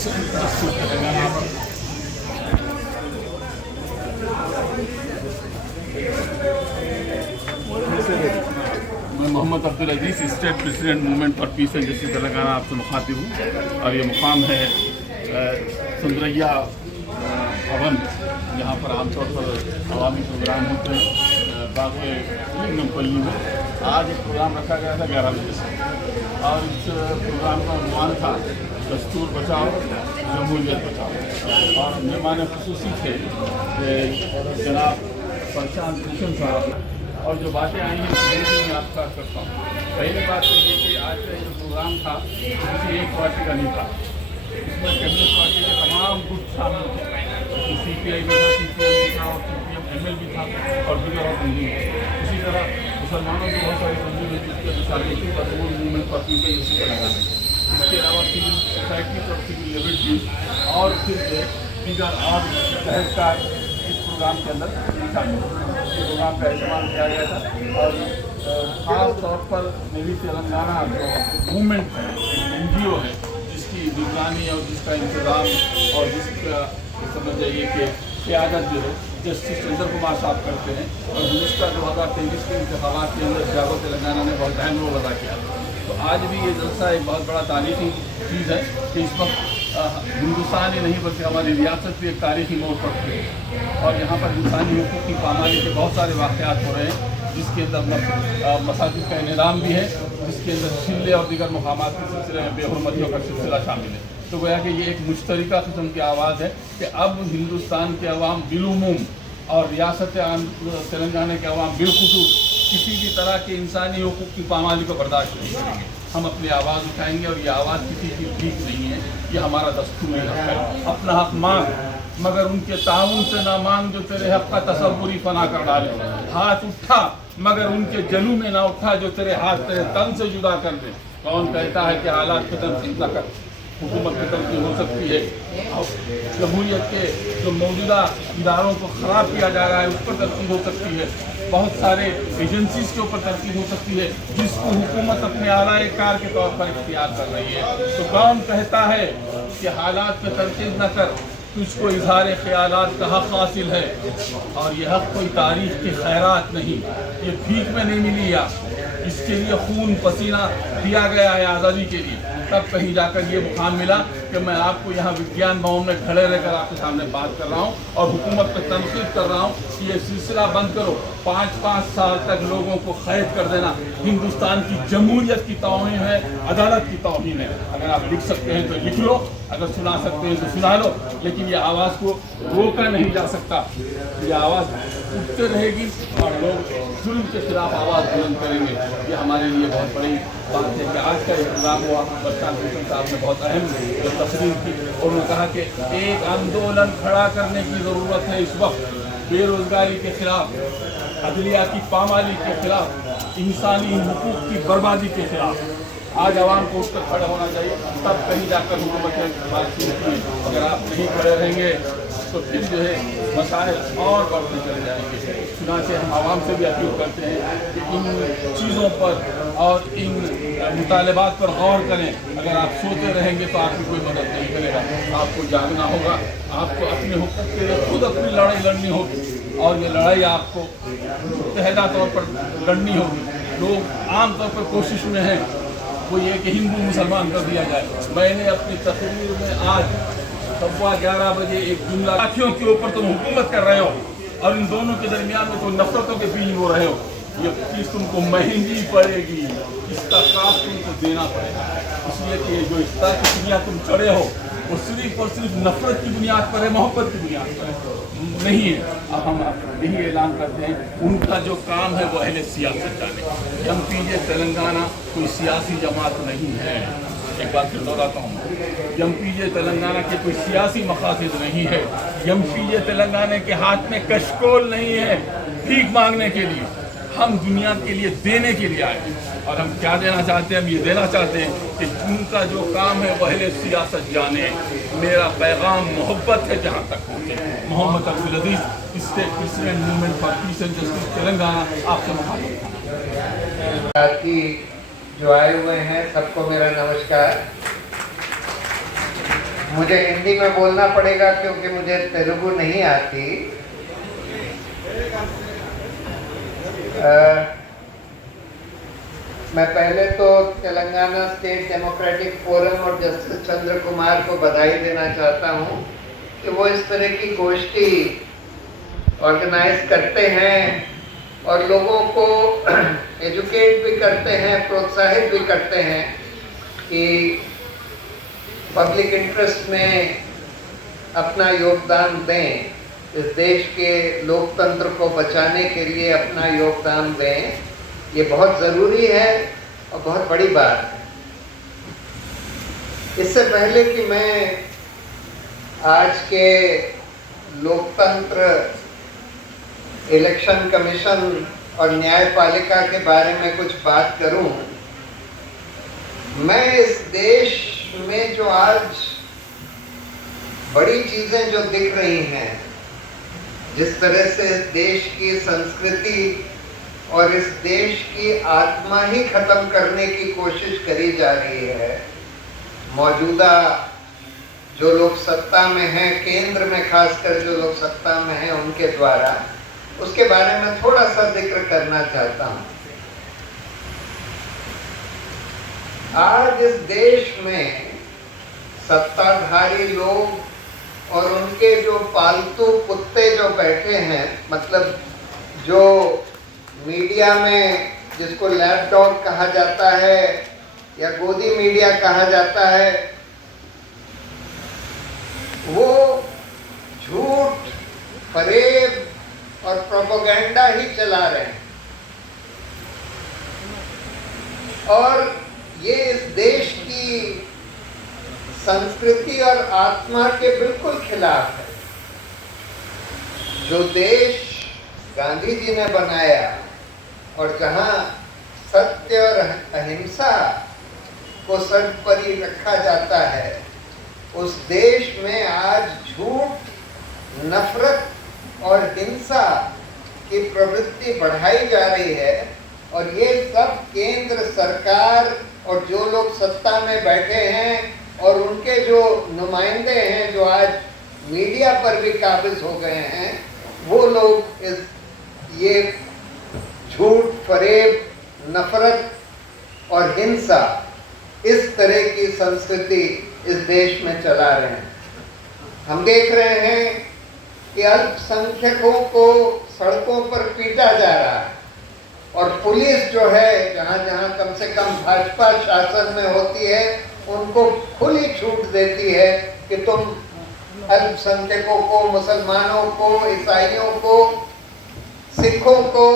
Peace and Justice Telangana. मैं Mohammed Abdul Aziz state president movement for peace and justice Telangana आपसे मुखातिब हूँ और ये मुकाम है सुंदरैया भवन। यहाँ पर आमतौर पर अवामी प्रोग्राम होते हैं बागवे लिंगमपल्ली में। आज एक प्रोग्राम रखा गया था 11 बजे से और इस प्रोग्राम का उन्वान था दस्तूर बचाओ जमहूरियत बचाओ और मेहमान खुसूसी थे जनाब प्रशांत भूषण साहब और जो बातें आई हैं मैं आपका करता हूँ। पहली बात तो ये कि आज का जो प्रोग्राम था किसी एक पार्टी का नहीं था, इसमें कम्युनिस्ट पार्टी के तमाम ग्रुप शामिल थे। CPI भी था, CPM भी था और CPM ML भी था और दीगर और तंजीम। इसी तरह मुसलमानों की बहुत सारी तंजीम है जिसके मिसालेटी पर मूवमेंट पर पीस एंड जस्टिस लगाना। इसके अलावा सिविल सोसाइटी और सिविल लिबर्टीज और फिर दीगर और सहकार इस प्रोग्राम के अंदर शामिल हुए। प्रोग्राम का इस्तेमाल किया गया था और ख़ास तौर पर मेरी तेलंगाना जो मूवमेंट है NGO है जिसकी निगरानी और जिसका इंतज़ाम और जिसका समझ जाइए कि क़यादत जो है जस्टिस चंद्र कुमार साहब करते हैं और गुज़श्ता 2023 के इंतखाबात के अंदर जागो तेलंगाना ने बहुत अहम रोल अदा किया। तो आज भी ये जलसा एक बहुत बड़ा तारीख़ी चीज़ है कि इस वक्त हिंदुस्तान ही नहीं बल्कि हमारी रियासत भी एक तारीख़ी मोड़ पर है और यहाँ पर इंसानी हुकूक़ की पामाली के बहुत सारे वाक़यात हो रहे हैं जिसके अंदर मसाजिद का निज़ाम भी है, जिसके अंदर शिल्ले और दीगर मकामात के सिलसिले में बेहुरमतियों का सिलसिला शामिल है। तो गोया कि ये एक मुश्तरका किस्म की आवाज़ है कि अब हिंदुस्तान के अवाम बिलुमूम और रियासत तेलंगाना के अवाम बिलखुसूस किसी भी तरह के इंसानी हुकूक़ की पामाली को बर्दाश्त नहीं करेंगे। हम अपनी आवाज़ उठाएंगे और ये आवाज़ किसी की ठीक नहीं है, ये हमारा दस्तूरी हक़ है। अपना हक़ मांग मगर उनके ताउन से ना मांग जो तेरे हक़ का तसव्वुरी फना कर डाले। हाथ उठा मगर उनके जलू में ना उठा जो तेरे हाथ तेरे तन से जुदा कर दे। कौन कहता है कि हालात पे तनकीद न कर, हुकूमत की तनकीद हो सकती है। जमहूरियत के जो मौजूदा इदारों को ख़राब किया जा रहा है उस पर तनकीद हो सकती है। बहुत सारे एजेंसीज के ऊपर तनकीद हो सकती है जिसको हुकूमत अपने आलाए कार के तौर पर इख्तियार कर रही है। तो कौन कहता है कि हालात पे तनकीद न कर, तुझको इजहार ख्यालात का हक़ हासिल है और ये हक़ कोई तारीख़ की खैरात नहीं, ये भीख में नहीं मिली या इसके लिए खून पसीना दिया गया है आज़ादी के लिए। तब कहीं जाकर ये मुकाम मिला कि मैं आपको यहाँ विज्ञान भवन में खड़े रहकर आपके सामने बात कर रहा हूँ और हुकूमत पर तनकीद कर रहा हूँ कि ये सिलसिला बंद करो। 5-5 साल तक लोगों को कैद कर देना हिंदुस्तान की जमहूरियत की तौहीन है, अदालत की तौहीन है। अगर आप लिख सकते हैं तो लिख लो, अगर सुना सकते हैं तो सुना लो, लेकिन ये आवाज़ को रोका नहीं जा सकता। ये आवाज़ उठते रहेगी और लोग जुल्म के खिलाफ आवाज़ बुलंद करेंगे। ये हमारे लिए बहुत बड़ी बात है कि आज का एक प्रोग्राम हुआ। प्रशांत भूषण साहब ने बहुत अहम तस्वीर की और उन्होंने कहा कि एक आंदोलन खड़ा करने की ज़रूरत है इस वक्त बेरोज़गारी के खिलाफ, अदलिया की पामाली के खिलाफ, इंसानी हुकूक़ की बर्बादी के खिलाफ। आज आवाम को उसकर खड़े होना चाहिए, तब कहीं जाकर हुकूमत ने बातचीत की। अगर आप नहीं खड़े रहेंगे तो फिर जो है मसाइल और बढ़ते चले जाएंगे। चुनांचे हम आवाम से भी अपील करते हैं कि इन चीज़ों पर और इन मुतालबात पर गौर करें। अगर आप सोते रहेंगे तो आपकी कोई मदद नहीं करेगा। आपको जागना होगा, आपको अपने हुकूक़ के लिए खुद अपनी लड़ाई लड़नी होगी और ये लड़ाई आपको मुत्तहदा तौर पर लड़नी होगी। लोग आम तौर पर कोशिश में हैं वो ये कि हिंदू मुसलमान कर दिया जाए। मैंने अपनी तस्वीर में आज 11:15 बजे एक जुमला साथियों के ऊपर तुम हुकूमत कर रहे हो और इन दोनों के दरमियान में तुम नफरतों के बीज बो रहे हो। ये चीज़ तुमको महंगी पड़ेगी, इसका काश तुमको देना पड़ेगा। इसलिए कि जो इफ्ता की दुनिया तुम चढ़े हो वो सिर्फ और सिर्फ नफरत की बुनियाद पर है, मोहब्बत की बुनियाद पर नहीं है। अब हम यही ऐलान करते हैं, उनका जो काम है वो अहले सियासत जाने। MPJ तेलंगाना कोई सियासी जमात नहीं है। एक बात फिर दोहराता हूँ, MPJ तेलंगाना के कोई सियासी मकासद नहीं है। MPJ तेलंगाना के हाथ में कशकोल नहीं है भीख मांगने के लिए। हम दुनिया के लिए देने के लिए आए और हम क्या देना चाहते हैं? हम ये देना चाहते हैं कि उनका जो काम है वह अहले सियासत जाने। मेरा पैगाम मोहब्बत है जहाँ तक पहुँचे। Mohammed Abdul Aziz state president movement for peace and justice Telangana आपसे मुखातिब। जो आए हुए हैं सबको मेरा नमस्कार। मुझे हिंदी में बोलना पड़ेगा क्योंकि मुझे तेलुगु नहीं आती। मैं पहले तो तेलंगाना स्टेट डेमोक्रेटिक फोरम और जस्टिस चंद्र कुमार को बधाई देना चाहता हूं कि वो इस तरह की गोष्ठी ऑर्गेनाइज करते हैं और लोगों को एजुकेट भी करते हैं, प्रोत्साहित भी करते हैं कि पब्लिक इंटरेस्ट में अपना योगदान दें, इस देश के लोकतंत्र को बचाने के लिए अपना योगदान दें। ये बहुत ज़रूरी है और बहुत बड़ी बात है। इससे पहले कि मैं आज के लोकतंत्र, इलेक्शन कमीशन और न्यायपालिका के बारे में कुछ बात करूं, मैं इस देश में जो आज बड़ी चीजें जो दिख रही हैं, जिस तरह से इस देश की संस्कृति और इस देश की आत्मा ही खत्म करने की कोशिश करी जा रही है, मौजूदा जो लोग सत्ता में हैं, केंद्र में खासकर जो लोग सत्ता में हैं उनके द्वारा, उसके बारे में थोड़ा सा जिक्र करना चाहता हूं। आज इस देश में सत्ताधारी लोग और उनके जो पालतू कुत्ते जो बैठे हैं, मतलब जो मीडिया में जिसको लैपडॉग कहा जाता है या गोदी मीडिया कहा जाता है, वो झूठ, फरेब और प्रोपेगेंडा ही चला रहे हैं और ये इस देश की संस्कृति और आत्मा के बिल्कुल खिलाफ है। जो देश गांधी जी ने बनाया और जहां सत्य और अहिंसा को सर्वोपरि रखा जाता है, उस देश में आज झूठ, नफरत और हिंसा की प्रवृत्ति बढ़ाई जा रही है और ये सब केंद्र सरकार और जो लोग सत्ता में बैठे हैं और उनके जो नुमाइंदे हैं जो आज मीडिया पर भी काबिज हो गए हैं, वो लोग ये झूठ, फरेब, नफरत और हिंसा, इस तरह की संस्कृति इस देश में चला रहे हैं। हम देख रहे हैं कि अल्पसंख्यकों को सड़कों पर पीटा जा रहा है और पुलिस जो है जहां जहां कम से कम भाजपा शासन में होती है, उनको खुली छूट देती है कि तुम अल्पसंख्यकों को, मुसलमानों को, ईसाइयों को, सिखों को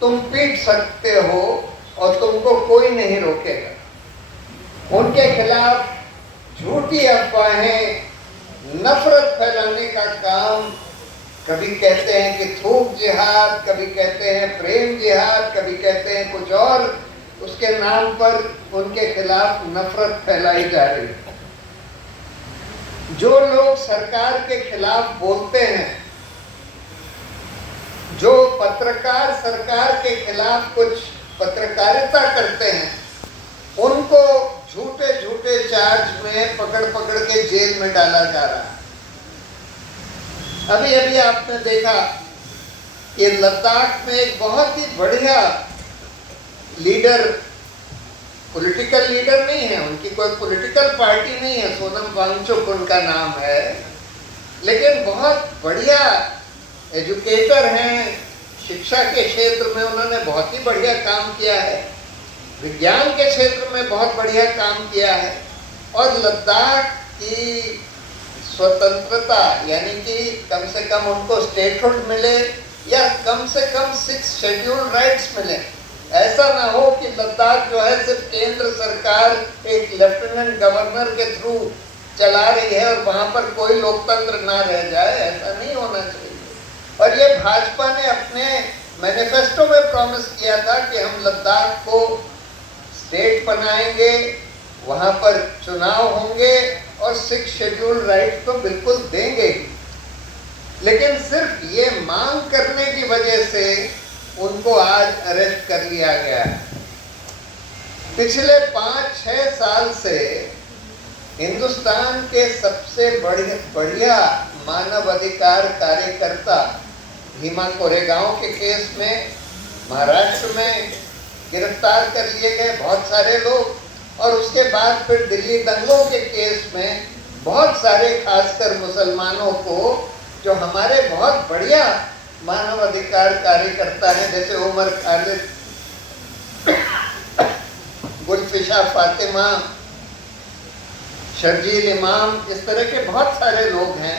तुम पीट सकते हो और तुमको कोई नहीं रोकेगा। उनके खिलाफ झूठी अफवाहें, नफरत फैलाने का काम, कभी कहते हैं कि थूक जिहाद, कभी कहते हैं प्रेम जिहाद, कभी कहते हैं कुछ और, उसके नाम पर उनके खिलाफ नफरत फैलाई जा रही है। जो लोग सरकार के खिलाफ बोलते हैं, जो पत्रकार सरकार के खिलाफ कुछ पत्रकारिता करते हैं, उनको झूठे झूठे चार्ज में पकड़ पकड़ के जेल में डाला जा रहा है। अभी अभी आपने देखा कि लद्दाख में एक बहुत ही बढ़िया लीडर, पॉलिटिकल लीडर नहीं है, उनकी कोई पॉलिटिकल पार्टी नहीं है, सोनम वांगचुक उनका नाम है, लेकिन बहुत बढ़िया एजुकेटर हैं, शिक्षा के क्षेत्र में उन्होंने बहुत ही बढ़िया काम किया है, विज्ञान के क्षेत्र में बहुत बढ़िया काम किया है और लद्दाख की स्वतंत्रता, यानी कि कम से कम उनको स्टेटहुड मिले या कम से कम 6 शेड्यूल राइट्स मिले। ऐसा ना हो कि लद्दाख जो है सिर्फ केंद्र सरकार एक लेफ्टिनेंट गवर्नर के थ्रू चला रही है और वहां पर कोई लोकतंत्र ना रह जाए, ऐसा नहीं होना चाहिए। और ये भाजपा ने अपने मैनिफेस्टो में प्रॉमिस किया था कि हम लद्दाख को स्टेट बनाएंगे, वहां पर चुनाव होंगे और 6 शेड्यूल राइट तो बिल्कुल देंगे ही। लेकिन सिर्फ ये मांग करने की वजह से उनको आज अरेस्ट कर लिया गया है। पिछले 5-6 साल से हिंदुस्तान के सबसे बढ़िया मानव अधिकार कार्यकर्ता भीमा कोरेगांव के केस में महाराष्ट्र में गिरफ्तार कर लिए गए बहुत सारे लोग, और उसके बाद फिर दिल्ली दंगों के केस में बहुत सारे, खासकर मुसलमानों को, जो हमारे बहुत बढ़िया मानव अधिकार कार्यकर्ता हैं, जैसे उमर खालिद, गुलफिशा फातिमा, शर्जील इमाम, इस तरह के बहुत सारे लोग हैं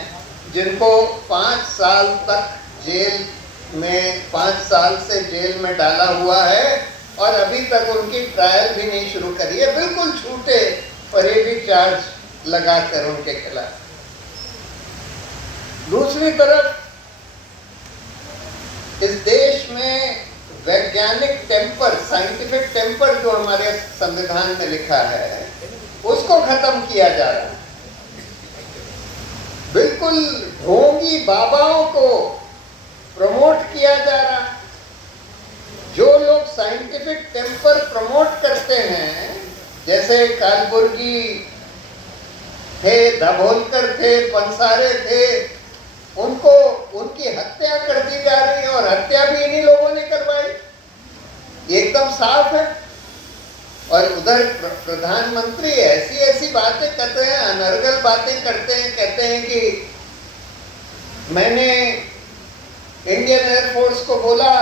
जिनको 5 साल तक जेल में, 5 साल से जेल में डाला हुआ है और अभी तक उनकी ट्रायल भी नहीं शुरू करी है, बिल्कुल झूठे फरेबी चार्ज लगाकर उनके खिलाफ। दूसरी तरफ इस देश में वैज्ञानिक टेम्पर, साइंटिफिक टेम्पर जो हमारे संविधान में लिखा है, उसको खत्म किया जा रहा है। बिल्कुल ढोंगी बाबाओं को प्रमोट किया जा रहा है। जो लोग साइंटिफिक टेम्पर प्रमोट करते हैं, जैसे कालबुर्गी थे, दाभोलकर थे, पंसारे थे, उनको, उनकी हत्या कर दी जा रही है और हत्या भी इन्हीं लोगों ने करवाई, एकदम साफ है। और उधर प्रधानमंत्री ऐसी ऐसी बातें करते हैं, अनर्गल बातें करते हैं, कहते हैं कि मैंने इंडियन एयरफोर्स को बोला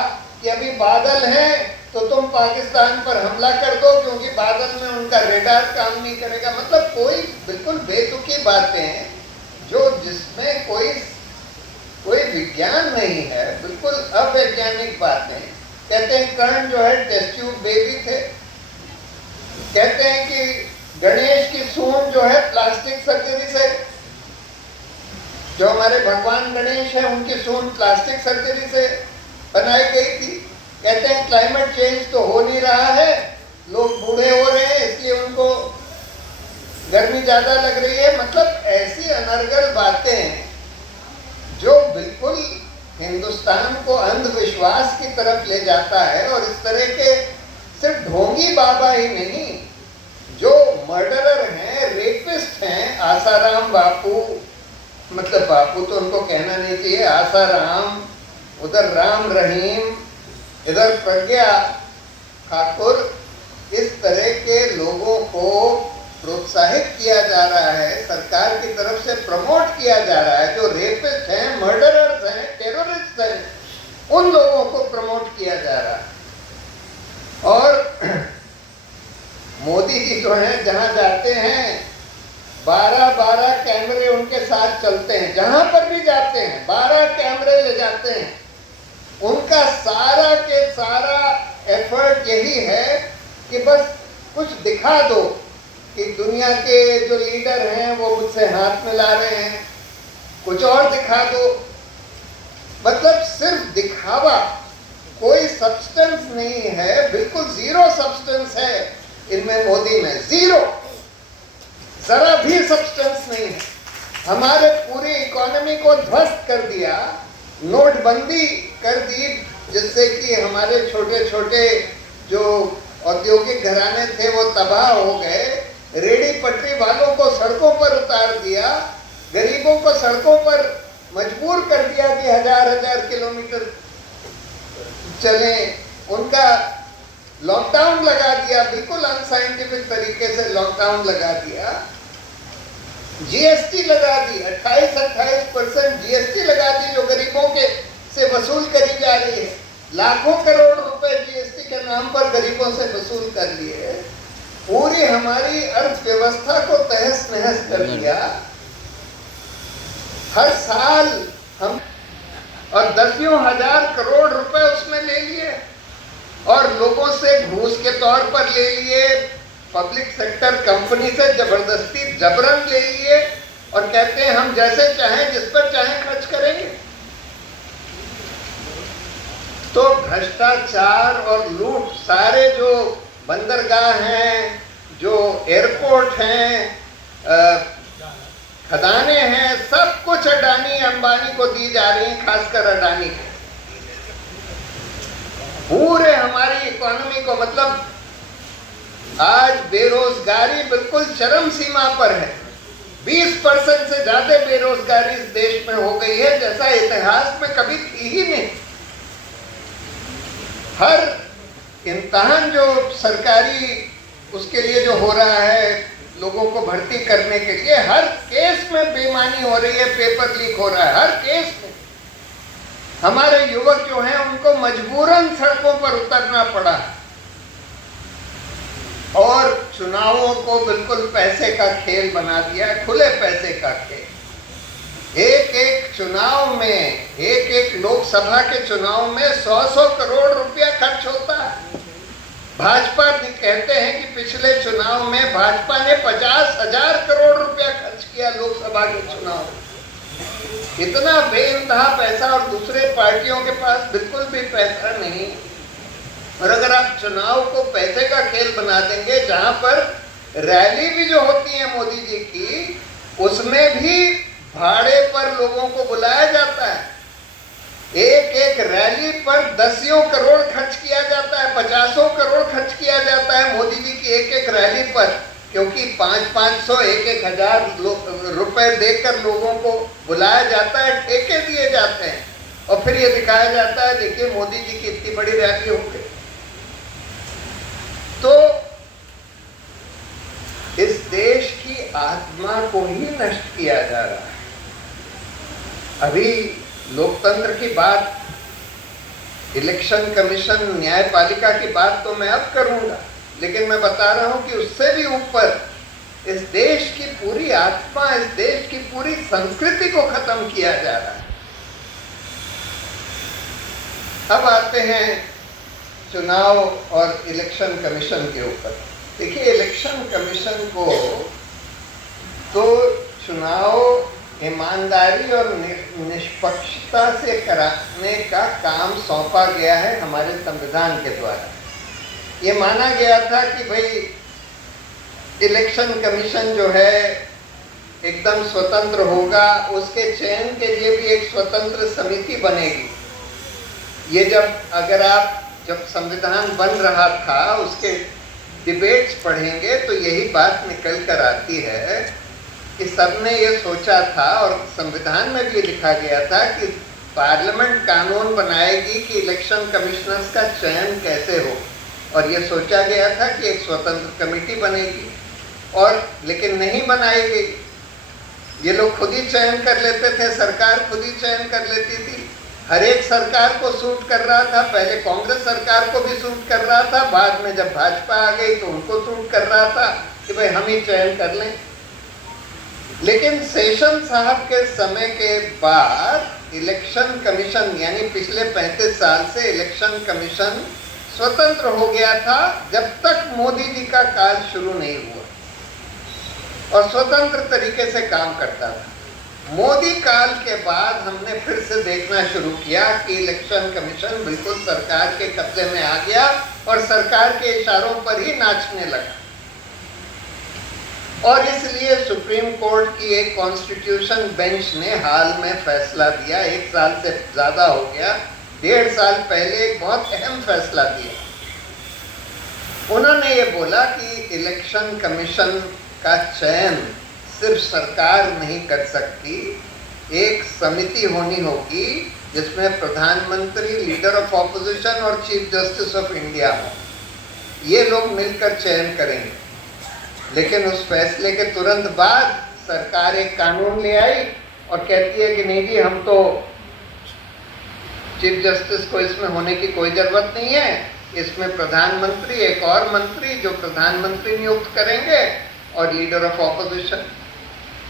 कि अभी बादल हैं तो तुम पाकिस्तान पर हमला कर दो, क्योंकि बादल में उनका रेडार काम नहीं करेगा। मतलब कोई बिल्कुल बेतुकी बातें हैं, जो जिसमें कोई विज्ञान नहीं है, बिल्कुल अवैज्ञानिक बातें। कहते हैं कर्ण जो है टेस्ट ट्यूब बेबी थे। कहते हैं कि गणेश की सूंड जो है प्लास्टिक सर्जरी से, जो हमारे भगवान गणेश है उनकी सूंड प्लास्टिक सर्जरी से बनाई गई थी। कहते हैं क्लाइमेट चेंज तो हो नहीं रहा है, लोग बूढ़े हो रहे हैं इसलिए उनको गर्मी ज्यादा लग रही है। मतलब ऐसी अनर्गल बातें जो बिल्कुल हिंदुस्तान को अंधविश्वास की तरफ ले जाता है। और इस तरह के सिर्फ ढोंगी बाबा ही नहीं, जो मर्डरर हैं, रेपिस्ट हैं, आसाराम बापू, मतलब बापू तो उनको कहना नहीं चाहिए, आसाराम, उधर राम रहीम, इधर प्रज्ञा ठाकुर, इस तरह के लोगों को प्रोत्साहित किया जा रहा है, सरकार की तरफ से प्रमोट किया जा रहा है। जो रेपिस्ट हैं, मर्डरर्स हैं, टेररिस्ट हैं, उन लोगों को प्रमोट किया जा रहा है। और मोदी जी जो हैं, जहां जाते हैं 12-12 कैमरे उनके साथ चलते हैं, जहां पर भी जाते हैं 12 कैमरे ले जाते हैं। उनका सारा के सारा एफर्ट यही है कि बस कुछ दिखा दो कि दुनिया के जो लीडर हैं वो मुझसे हाथ मिला रहे हैं, कुछ और दिखा दो। मतलब सिर्फ दिखावा, कोई सब्सटेंस नहीं है, बिल्कुल जीरो सब्सटेंस है इनमें, मोदी में जीरो, जरा भी सब्सटेंस नहीं है। हमारे पूरी इकोनॉमी को ध्वस्त कर दिया, नोटबंदी कर दी, जिससे कि हमारे छोटे छोटे जो औद्योगिक घराने थे वो तबाह हो गए, रेडी पटरी वालों को सड़कों पर उतार दिया, गरीबों को सड़कों पर मजबूर कर दिया कि 1000-1000 किलोमीटर चले, उनका लॉकडाउन लगा दिया, बिल्कुल अनसाइंटिफिक तरीके से लॉकडाउन लगा दिया, जीएसटी लगा दी, 28% जीएसटी लगा दी, जो गरीबों के से वसूल करी जा रही है। लाखों करोड़ रुपए जीएसटी के नाम पर गरीबों से वसूल कर लिए, पूरी हमारी अर्थव्यवस्था को तहस नहस कर दिया। हर साल हम और 10,000 करोड़ रुपए उसमें ले लिए और लोगों से घूस के तौर पर ले लिए, पब्लिक सेक्टर कंपनी से जबरदस्ती जबरन ले लिए और कहते हैं हम जैसे चाहें जिस पर चाहें खर्च करेंगे। तो भ्रष्टाचार और लूट, सारे जो बंदरगाह हैं, जो एयरपोर्ट हैं, खदाने हैं, सब कुछ अडानी अंबानी को दी जा रही हैं, खासकर अडानी को। पूरे हमारी इकोनॉमी को, मतलब आज बेरोजगारी बिल्कुल चरम सीमा पर है। 20% से ज्यादा बेरोजगारी इस देश में हो गई है, जैसा इतिहास में कभी थी ही नहीं। हर इम्तहान जो सरकारी उसके लिए जो हो रहा है, लोगों को भर्ती करने के लिए, हर केस में बेईमानी हो रही है, पेपर लीक हो रहा है, हर केस में। हमारे युवक जो हैं उनको मजबूरन सड़कों पर उतरना पड़ा और चुनावों को बिल्कुल पैसे का खेल बना दिया है, खुले पैसे का खेल। एक एक चुनाव में, एक एक लोकसभा के चुनाव में 100-100 करोड़ रुपया खर्च होता है। भाजपा कहते हैं कि पिछले चुनाव में भाजपा ने 50,000 करोड़ रुपया खर्च किया लोकसभा के चुनाव में। इतना बेइंतहा पैसा, और दूसरे पार्टियों के पास बिल्कुल भी पैसा नहीं। और अगर आप चुनाव को पैसे का खेल बना देंगे, जहां पर रैली भी जो होती है मोदी जी की, उसमें भी भाड़े पर लोगों को बुलाया जाता है। एक एक रैली पर 10 करोड़ खर्च किया जाता है, 50 करोड़ खर्च किया जाता है मोदी जी की एक एक रैली पर, क्योंकि 500-500, 1,000 रुपए देकर लोगों को बुलाया जाता है, ठेके दिए जाते हैं, और फिर ये दिखाया जाता है देखिए मोदी जी की इतनी बड़ी रैली हो गई। तो इस देश की आत्मा को ही नष्ट किया जा रहा है। अभी लोकतंत्र की बात, इलेक्शन कमीशन, न्यायपालिका की बात तो मैं अब करूंगा, लेकिन मैं बता रहा हूं कि उससे भी ऊपर इस देश की पूरी आत्मा, इस देश की पूरी संस्कृति को खत्म किया जा रहा है। अब आते हैं चुनाव और इलेक्शन कमीशन के ऊपर। देखिए, इलेक्शन कमीशन को तो चुनाव ईमानदारी और निष्पक्षता से कराने का काम सौंपा गया है हमारे संविधान के द्वारा। ये माना गया था कि भाई इलेक्शन कमीशन जो है एकदम स्वतंत्र होगा, उसके चयन के लिए भी एक स्वतंत्र समिति बनेगी। ये जब संविधान बन रहा था, उसके डिबेट्स पढ़ेंगे तो यही बात निकल कर आती है कि सबने ये सोचा था, और संविधान में भी लिखा गया था कि पार्लियामेंट कानून बनाएगी कि इलेक्शन कमिश्नर्स का चयन कैसे हो, और ये सोचा गया था कि एक स्वतंत्र कमेटी बनेगी, और लेकिन नहीं बनाई गई। ये लोग खुद ही चयन कर लेते थे, सरकार खुद ही चयन कर लेती थी। हर एक सरकार को सूट कर रहा था, पहले कांग्रेस सरकार को भी सूट कर रहा था, बाद में जब भाजपा आ गई तो उनको सूट कर रहा था कि भाई हम ही चयन कर लें। लेकिन सेशन साहब के समय के बाद इलेक्शन कमीशन, यानी पिछले 35 साल से इलेक्शन कमीशन स्वतंत्र हो गया था, जब तक मोदी जी का काल शुरू नहीं हुआ, और स्वतंत्र तरीके से काम करता था। मोदी काल के बाद हमने फिर से देखना शुरू किया कि इलेक्शन कमीशन बिल्कुल सरकार के कब्जे में आ गया और सरकार के इशारों पर ही नाचने लगा। और इसलिए सुप्रीम कोर्ट की एक कॉन्स्टिट्यूशन बेंच ने हाल में फैसला दिया, 1 साल से ज्यादा हो गया, 1.5 साल पहले एक बहुत अहम फैसला दिया। उन्होंने ये बोला कि इलेक्शन कमीशन का चयन सिर्फ सरकार नहीं कर सकती, एक समिति होनी होगी जिसमें प्रधानमंत्री, लीडर ऑफ ऑपोजिशन और चीफ जस्टिस ऑफ इंडिया हो। ये लोग मिलकर चयन करेंगे। लेकिन उस फैसले के तुरंत बाद सरकार एक कानून ले आई और कहती है कि नहीं जी, हम तो चीफ जस्टिस को इसमें होने की कोई जरूरत नहीं है, इसमें प्रधानमंत्री, एक और मंत्री जो प्रधानमंत्री नियुक्त करेंगे, और लीडर ऑफ ऑपोजिशन।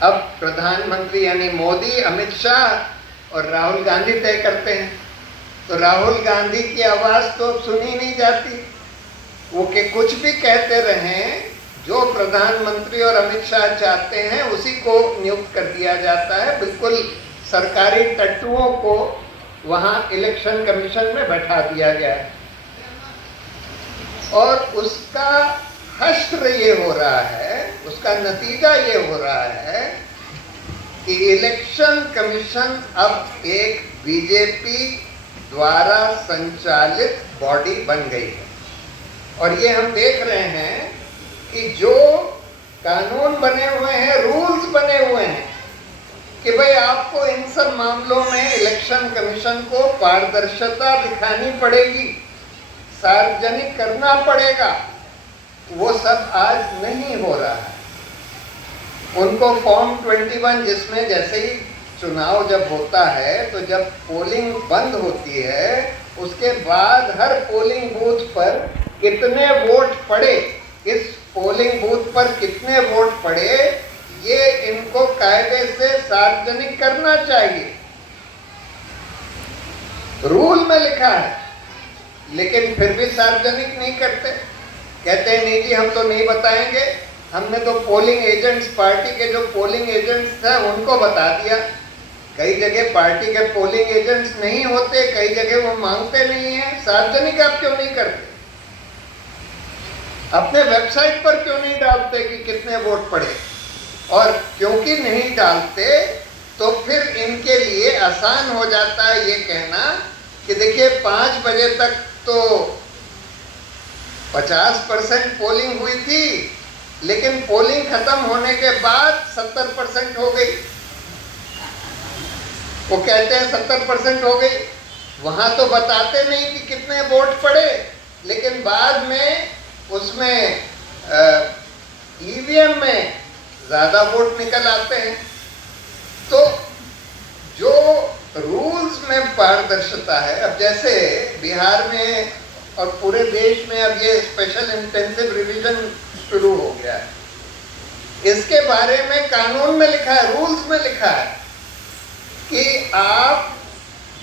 अब प्रधानमंत्री यानी मोदी, अमित शाह और राहुल गांधी तय करते हैं। तो राहुल गांधी की आवाज तो सुनी नहीं जाती, वो के कुछ भी कहते रहें, जो प्रधानमंत्री और अमित शाह चाहते हैं उसी को नियुक्त कर दिया जाता है। बिल्कुल सरकारी टट्टुओं को वहां इलेक्शन कमीशन में बैठा दिया गया है, और उसका हश्र ये हो रहा है, उसका नतीजा ये हो रहा है कि इलेक्शन कमीशन अब एक बीजेपी द्वारा संचालित बॉडी बन गई है। और ये हम देख रहे हैं कि जो कानून बने हुए हैं, रूल्स बने हुए हैं कि भाई आपको इन सब मामलों में इलेक्शन कमीशन को पारदर्शिता दिखानी पड़ेगी, सार्वजनिक करना पड़ेगा। वो सब आज नहीं हो रहा है। उनको फॉर्म 21 जिसमें जैसे ही चुनाव जब होता है तो जब पोलिंग बंद होती है उसके बाद हर पोलिंग बूथ पर कितने वोट पड़े, इस पोलिंग बूथ पर कितने वोट पड़े, ये इनको कायदे से सार्वजनिक करना चाहिए। रूल में लिखा है, लेकिन फिर भी सार्वजनिक नहीं करते। कहते हैं नहीं जी हम तो नहीं बताएंगे, हमने तो पोलिंग एजेंट्स, पार्टी के जो पोलिंग एजेंट्स थे उनको बता दिया। कई जगह पार्टी के पोलिंग एजेंट्स नहीं होते, कई जगह वो मांगते नहीं है। सार्वजनिक आप क्यों नहीं करते? अपने वेबसाइट पर क्यों नहीं डालते कि कितने वोट पड़े? और क्योंकि नहीं डालते तो फिर इनके लिए आसान हो जाता है ये कहना कि देखिए 5 बजे तक तो 50% पोलिंग हुई थी, लेकिन पोलिंग खत्म होने के बाद 70% हो गई। वो कहते हैं 70% हो गई, वहां तो बताते नहीं कि कितने वोट पड़े, लेकिन बाद में उसमें ईवीएम में ज्यादा वोट निकल आते हैं। तो जो रूल्स में पारदर्शिता है, अब जैसे बिहार में और पूरे देश में अब ये स्पेशल इंटेंसिव रिवीजन शुरू हो गया है, इसके बारे में कानून में लिखा है, रूल्स में लिखा है कि आप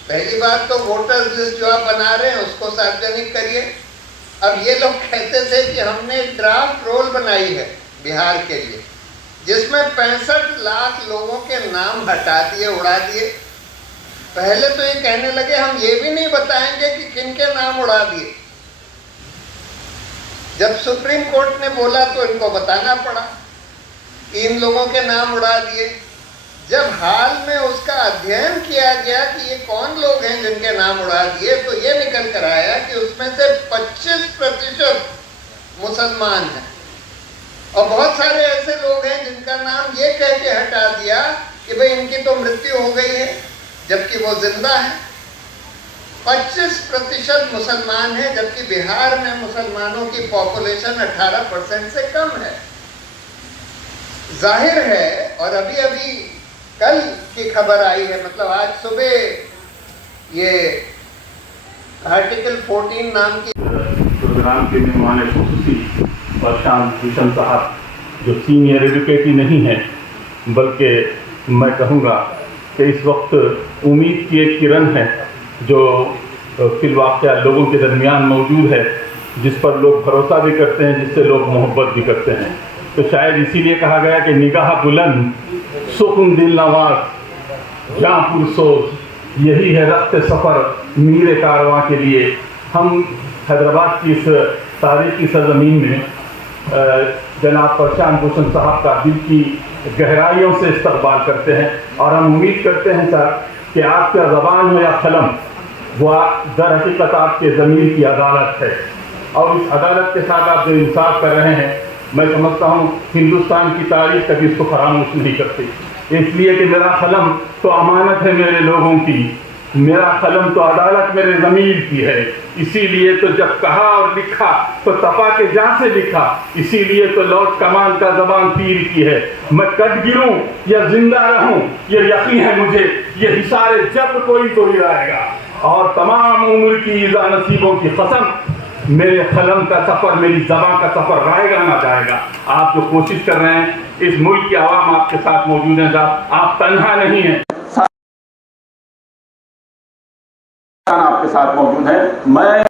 पहली बात तो वोटर्स लिस्ट जो आप बना रहे हैं उसको सार्वजनिक करिए। अब ये लोग कहते थे कि हमने ड्राफ्ट रोल बनाई है बिहार के लिए, जिसमें 65 लाख लोगों के नाम हटा दिए, उड़ा दिए। पहले तो ये कहने लगे हम ये भी नहीं बताएंगे कि किन के नाम उड़ा दिए। जब सुप्रीम कोर्ट ने बोला तो इनको बताना पड़ा कि इन लोगों के नाम उड़ा दिए। जब हाल में उसका अध्ययन किया गया कि ये कौन लोग हैं जिनके नाम उड़ा दिए, तो ये निकल कर आया कि उसमें से 25% मुसलमान हैं और बहुत सारे ऐसे लोग हैं जिनका नाम ये कह के हटा दिया कि भाई इनकी तो मृत्यु हो गई है, जबकि वो जिंदा है। 25% मुसलमान है, जबकि बिहार में मुसलमानों की पॉपुलेशन 18% से कम है। जाहिर है, और अभी अभी कल की खबर आई है, मतलब आज सुबह ये आर्टिकल 14 नाम की प्रोग्राम के मेहमान खुसूसी प्रशांत भूषण साहब, जो सीनियर एडवोकेट ही नहीं है बल्कि मैं कहूँगा कि इस वक्त उम्मीद की एक किरण है जो फिलवाक़या लोगों के दरमियान मौजूद है, जिस पर लोग भरोसा भी करते हैं, जिससे लोग मोहब्बत भी करते हैं। तो शायद इसीलिए कहा गया कि निगाह बुलंद सुकून दिल नवाज जहाँ पुरसोज, यही है रफ्त सफ़र मीरे कारवां के लिए। हम हैदराबाद की इस तारीखी सरजमीन में जनाब प्रशांत भूषण साहब का दिल की गहराइयों से इस्तकबाल करते हैं और हम उम्मीद करते हैं सर कि आपका ज़बान हो या कलम, वह दर हकीकत आपके ज़मीर की अदालत है और इस अदालत के साथ आप जो इंसाफ कर रहे हैं, मैं समझता हूँ हिंदुस्तान की तारीख कभी इसको फरामोश नहीं करती। इसलिए कि मेरा कलम तो अमानत है मेरे लोगों की, मेरा कलम तो अदालत मेरे ज़मीर की है। इसीलिए तो जब कहा और लिखा तो तपा के जान से लिखा, इसीलिए तो लौट कमान का ज़बान तीर की है। मैं कट गिरूं या जिंदा रहूं ये यकीन है मुझे, ये हिसारे जब कोई तो ही आएगा और तमाम उम्र की ईज़ा नसीबों की कसम, मेरे कलम का सफ़र, मेरी ज़बान का सफ़र रायगा ना जाएगा। आप जो कोशिश कर रहे हैं, इस मुल्क की आवाम आपके साथ मौजूद है साहब, आप तन्हा नहीं हैं, आपके साथ मौजूद है। मैं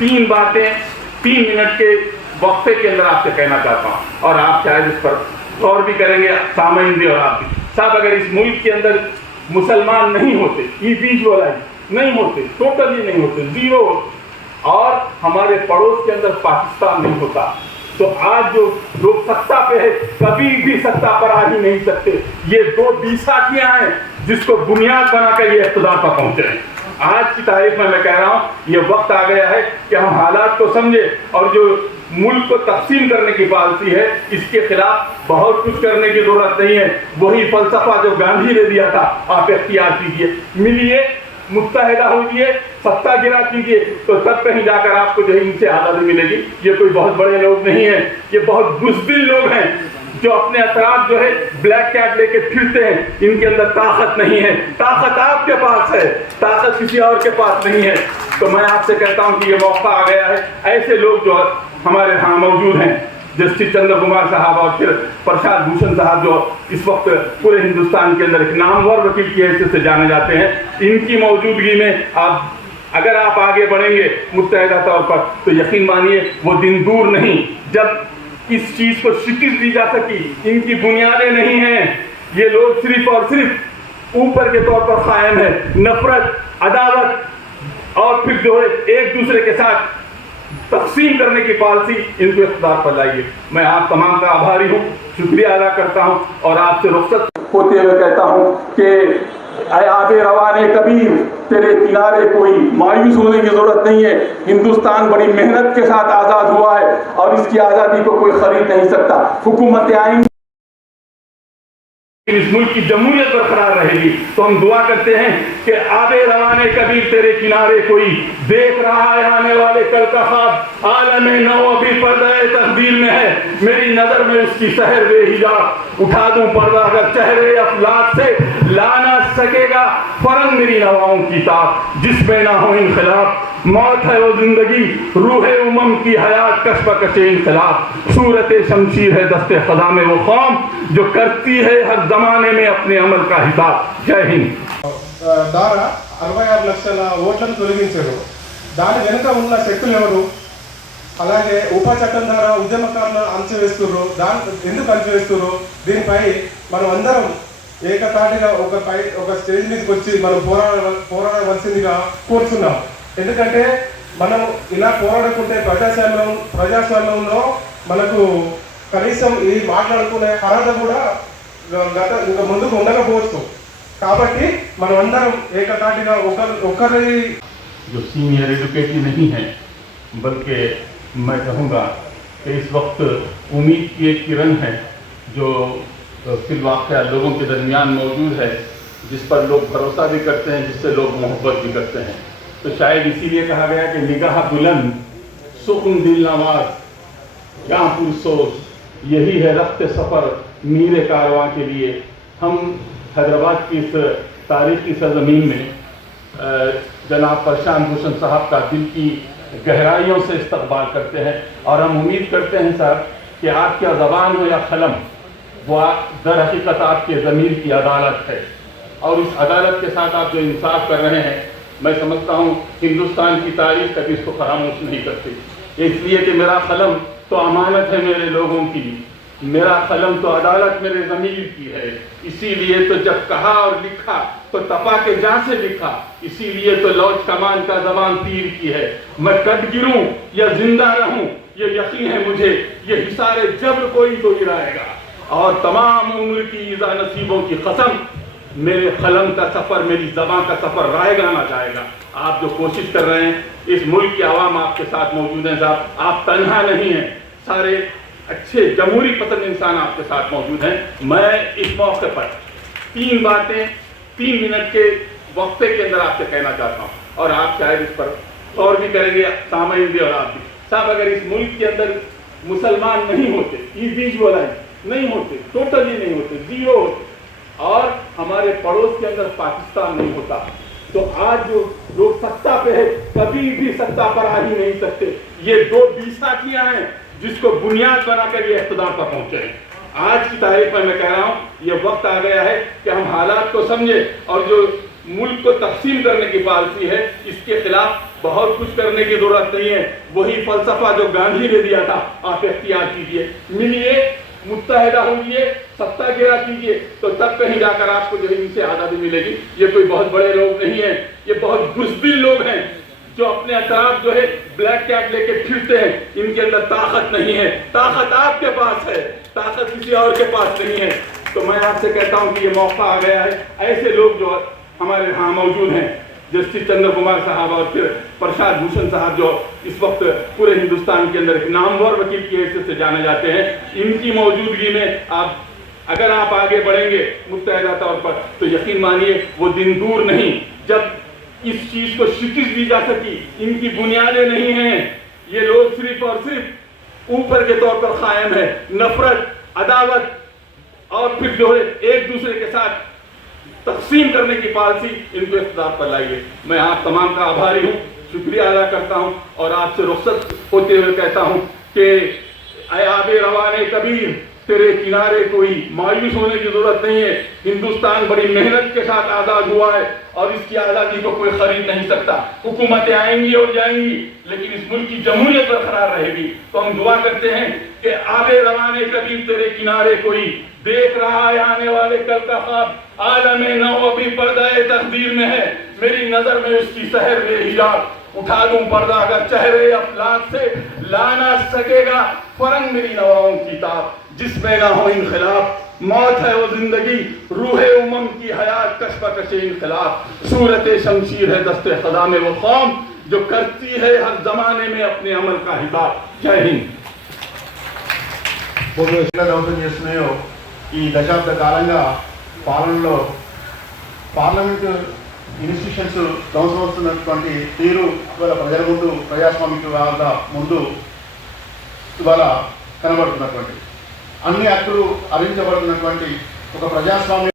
3 बातें 3 मिनट के वक्फे के अंदर आपसे कहना चाहता हूँ और आप शायद इस पर गौर भी करेंगे, सामईन भी और आप भी। साहब, अगर इस मुल्क के अंदर मुसलमान नहीं होते, इंडिविजुअलाइज नहीं होते, टोटली नहीं होते, जीरो, और हमारे पड़ोस के अंदर पाकिस्तान नहीं होता, तो आज जो लोग सत्ता पे है कभी भी सत्ता पर आ ही नहीं सकते। ये 2 बीसाखियां हैं जिसको बुनियाद बनाकर ये इक़्तिदार पर पहुंचे हैं। आज की तारीख में मैं कह रहा हूँ ये वक्त आ गया है कि हम हालात को समझे और जो मुल्क को तकसीम करने की पॉलिसी है इसके खिलाफ बहुत कुछ करने की जरूरत नहीं है। वही फलसफा जो गांधी ने दिया था आप इख्तियार कीजिए, मिलिए, मुत्तहिदा होइए, सत्ता गिरा कीजिए, तो तब कहीं जाकर आपको जो है इनसे आज़ादी मिलेगी। ये कोई बहुत बड़े लोग नहीं हैं, ये बहुत बुज़दिल लोग हैं जो अपने अतराफ जो है ब्लैक कैट लेके फिरते हैं। इनके अंदर ताकत नहीं है, ताकत आपके पास है, ताकत किसी और के पास नहीं है। तो मैं आपसे कहता हूं कि ये मौका आ गया है। ऐसे लोग जो हमारे यहाँ मौजूद हैं, जस्टिस चंद्र कुमार साहब और फिर प्रसाद भूषण साहब जो इस वक्त पूरे हिंदुस्तान के अंदर एक नामवर वकील की हैसियत से जाने जाते हैं, इनकी मौजूदगी में अगर आप आगे बढ़ेंगे मुत्तहिदा तौर पर तो यकीन मानिए वो दिन दूर नहीं जब इस चीज को शिकस्त दी जा सकी। इनकी बुनियादें नहीं हैं, ये लोग सिर्फ और सिर्फ ऊपर के तौर पर कायम है, नफरत, अदावत और फिर जो है एक दूसरे के साथ तकसीम करने की पॉलिसी इनको इख्तियार पर लाइए। मैं आप तमाम का आभारी हूँ, शुक्रिया अदा करता हूँ और आपसे रुखसत होते हुए कहता हूँ कि आबे रवाने कबीर तेरे किनारे कोई मायूस होने की जरूरत नहीं है। हिंदुस्तान बड़ी मेहनत के साथ आज़ाद हुआ है और इसकी आज़ादी को कोई खरीद नहीं सकता। हुकूमत आइन इस मुल्क की जमहूरियत बरकरार रहेगी। तो हम दुआ करते हैं कि आबे रवाने कबीर तेरे किनारे कोई देख रहा है आने वाले कल का ख्वाब, आलम नौ अभी पर्दा तकदीर में है, मेरी नजर में उसकी सहर बेहिजाब उठा दूं पर्दा अगर चेहरे अफलाक से ला ना सकेगा फरंग मेरी नवाओं की ताक जिसमें ना हो इनखिलाफ। मौत है वो जिंदगी रूहे उमम की हयात कशबकशे इनकलाब, सूरत शमशीर है दस्ते खदा में वो कौम जो करती है हर जमाने में अपने अमल का हिसाब। जय हिंद। ద్వారా 66 లక్షల ఓట్లను తొలగించారు. దాని వెనుక ఉన్న శక్తులు ఎవరు? అలాగే ఉపా చట్టం ద్వారా ఉద్యమకారులను అంచవేస్తున్నారు. దాని ఎందుకు అంచవేస్తున్నారు? దీనిపై మనం అందరం ఏకతాటిగా ఒక స్టేజ్ మీదకి వచ్చి మనం పోరాడవలసిందిగా కోరుతున్నాం. ఎందుకంటే మనం ఇలా పోరాడుకుంటే ప్రజాస్వామ్యంలో మనకు కనీసం ఈ మాట్లాడుకునే అర్హత కూడా ఇంకా ముందుకు ఉండకపోవచ్చు. కాబట్టి మనం అందరం ఏకతాటిగా ఒకరి जो सीनियर एजुकेटेड नहीं है बल्कि मैं कहूँगा कि इस वक्त उम्मीद की एक किरण है जो फिलवाक़या लोगों के दरमियान मौजूद है, जिस पर लोग भरोसा भी करते हैं, जिससे लोग मोहब्बत भी करते हैं। तो शायद इसीलिए कहा गया कि निगाह बुलंद सुकून दिल नवाज क्या पुरसोच यही है रफ्ते सफ़र मीरे कारवां के लिए। हम हैदराबाद की इस तारीखी सरजमीन में जनाब प्रशांत भूषण साहब का दिल की गहराइयों से इस्तकबाल करते हैं और हम उम्मीद करते हैं साहब कि आपकी ज़बान हो या कलम वो दर हकीकत आपके ज़मीर की अदालत है और इस अदालत के साथ आप जो इंसाफ कर रहे हैं मैं समझता हूँ हिंदुस्तान की तारीख कभी इसको फरामोश नहीं करती। इसलिए कि मेरा कलम तो अमानत है मेरे लोगों की, मेरा कलम तो अदालत मेरे ज़मीर की है। इसीलिए तो जब कहा और लिखा तो तपा के जान से लिखा, इसीलिए तो लौट कमान का ज़बान तीर की है। मैं कट गिरूं या जिंदा रहूं ये यकीन है मुझे, ये हिसारे जब्र कोई तो गिराएगा और तमाम उम्र की ईज़ा नसीबों की कसम मेरे कलम का सफ़र मेरी ज़बान का सफ़र रायगाना जाएगा। आप जो कोशिश कर रहे हैं इस मुल्क की आवाम आपके साथ मौजूद है साहब, आप तन्हा नहीं हैं, सारे अच्छे जमहूरी पसंद इंसान आपके साथ मौजूद हैं। मैं इस मौके पर 3 बातें 3 मिनट के वक्फे के अंदर आपसे कहना चाहता हूँ और आप शायद इस पर गौर भी करेंगे, सामाइन भी और आप भी। साहब अगर इस मुल्क के अंदर मुसलमान नहीं होते, इंडिविजुअलाइज नहीं होते, टोटली नहीं होते, जीरो होते और हमारे पड़ोस के अंदर पाकिस्तान नहीं होता तो आज जो लोग सत्ता पे है कभी भी सत्ता पर आ ही नहीं सकते। ये 2 बीसाखियां हैं जिसको बुनियाद बनाकर ये इख्तिदार पर पहुंचे हैं। आज की तारीख में मैं कह रहा हूं ये वक्त आ गया है कि हम हालात को समझे और जो मुल्क को तकसीम करने की पॉलिसी है इसके खिलाफ बहुत कुछ करने की जरूरत नहीं है। वही फलसफा जो गांधी ने दिया था आप इख्तियार कीजिए, मिलिए, मुत्तहिदा होइए, सत्ता गिरा कीजिए, तो तब कहीं जाकर आपको जो इनसे आज़ादी मिलेगी। ये कोई बहुत बड़े लोग नहीं हैं, ये बहुत बुज़दिल लोग हैं जो अपने अतराफ जो है ब्लैक कैट लेके फिरते हैं। इनके अंदर ताकत नहीं है, ताकत आपके पास है, ताकत किसी और के पास नहीं है। तो मैं आपसे कहता हूं कि ये मौका आ गया है। ऐसे लोग जो हमारे यहाँ मौजूद हैं जस्टिस चंद्र कुमार साहब और फिर प्रसाद भूषण साहब जो इस वक्त पूरे हिंदुस्तान के अंदर एक नामवर वकील की हैसियत से जाने जाते हैं, इनकी मौजूदगी में अगर आप आगे बढ़ेंगे मुस्तैदा तौर पर, तो यकीन मानिए वो दिन दूर नहीं जब इस चीज को शिकस्त दी जा सकी। इनकी बुनियादें नहीं हैं, ये लोग सिर्फ और सिर्फ ऊपर के तौर पर कायम है, नफरत, अदावत और फिर जो है एक दूसरे के साथ तकसीम करने की पॉलिसी इनको इख्तियार पर लाई है। मैं आप तमाम का आभारी हूँ, शुक्रिया अदा करता हूँ और आपसे रुखसत होते हुए कहता हूँ कि ऐ आबे रवाने कबीर, तेरे किनारे कोई मायूस होने की जरूरत नहीं है। हिंदुस्तान बड़ी मेहनत के साथ आजाद हुआ है और इसकी आजादी को कोई खरीद नहीं सकता। हुकूमतें आएंगी और जाएंगी, लेकिन इस मुल्क की जमहूरियत बरकरार रहेगी। तो हम दुआ करते हैं कि आबे रवाने कबीर, तेरे किनारे कोई, देख रहा है आने वाले कल का ख्वाब, आलमे नौ अभी पर्दाए तकदीर में है, मेरी नजर में उसकी सहर में हिजाब, उठा दूं पर्दा अगर चेहरे अफलाक से, ला ना सकेगा फरंग मेरी नवाओं की ताब, जिसमें ना हो इनखिलाफ, मौत है वो जिंदगी, रूहे उमम की हयात, कशबकश इनखिलाफ, सूरत शमशीर है दस्ते खदा में वो कौम, जो करती है हर जमाने में अपने अमल का हिसाब। जय हिंद। దౌత్యం చేస్తున్నాయో ఈ దశాబ్ద కాలంగా పాలనలో పార్లమెంటు ఇన్స్టిట్యూషన్స్ ధ్వంసం వస్తున్నటువంటి తీరు ఇవాళ ప్రజల ముందు ప్రజాస్వామిక ముందు ఇవాళ కనబడుతున్నటువంటి అన్ని హక్కులు హరించబడుతున్నటువంటి ఒక ప్రజాస్వామ్య